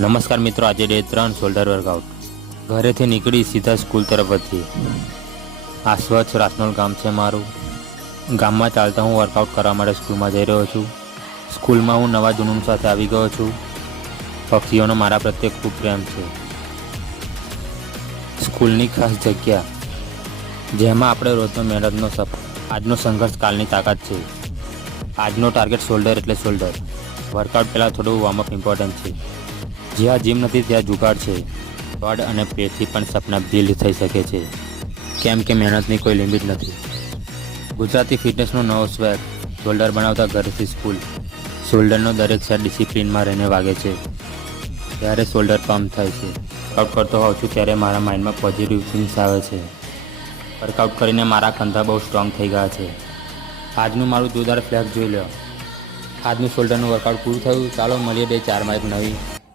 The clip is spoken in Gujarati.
નમસ્કાર મિત્રો, આજે ડે 3 શોલ્ડર વર્કઆઉટ. ઘરેથી નીકળી સીધા સ્કૂલ તરફ વધીએ. આ સ્વચ્છ રાસનોલ ગામ છે મારું. ગામમાં ચાલતા હું વર્કઆઉટ કરવા માટે સ્કૂલમાં જઈ રહ્યો છું. સ્કૂલમાં હું નવા જુનૂન સાથે આવી ગયો છું. પક્ષીઓનો મારા પ્રત્યે ખૂબ પ્રેમ છે. સ્કૂલની ખાસ જગ્યા જેમાં આપણે રોજનો મહેનતનો આજનો સંઘર્ષ કાલની તાકાત છે. આજનો ટાર્ગેટ શોલ્ડર એટલે શોલ્ડર. વર્કઆઉટ પહેલાં થોડું વોર્મઅપ ઇમ્પોર્ટન્ટ છે. જ્યાં જીમ નથી ત્યાં જુગાડ છે. ગોડ અને પ્લેથી પણ સપના બિલ્ડ થઈ શકે છે, કેમ કે મહેનતની કોઈ લિમિટ નથી. ગુજરાતી ફિટનેસનો નવો સ્વેગ. શોલ્ડર બનાવતા ઘરેથી સ્કૂલ. શોલ્ડરનો દરેક સેટ ડિસિપ્લિનમાં રહીને વાગે છે. ત્યારે શોલ્ડર પમ્પ થાય છે. વર્કઆઉટ કરતો હોઉં છું ત્યારે મારા માઇન્ડમાં પોઝિટિવ થિંગ્સ આવે છે. વર્કઆઉટ કરીને મારા કંધા બહુ સ્ટ્રોંગ થઈ ગયા છે. આજનું મારું જોરદાર ફ્લેક્સ જોઈ લો. આજનું શોલ્ડરનું વર્કઆઉટ પૂરું થયું. ચાલો મળીએ ડે 4માં એક નવી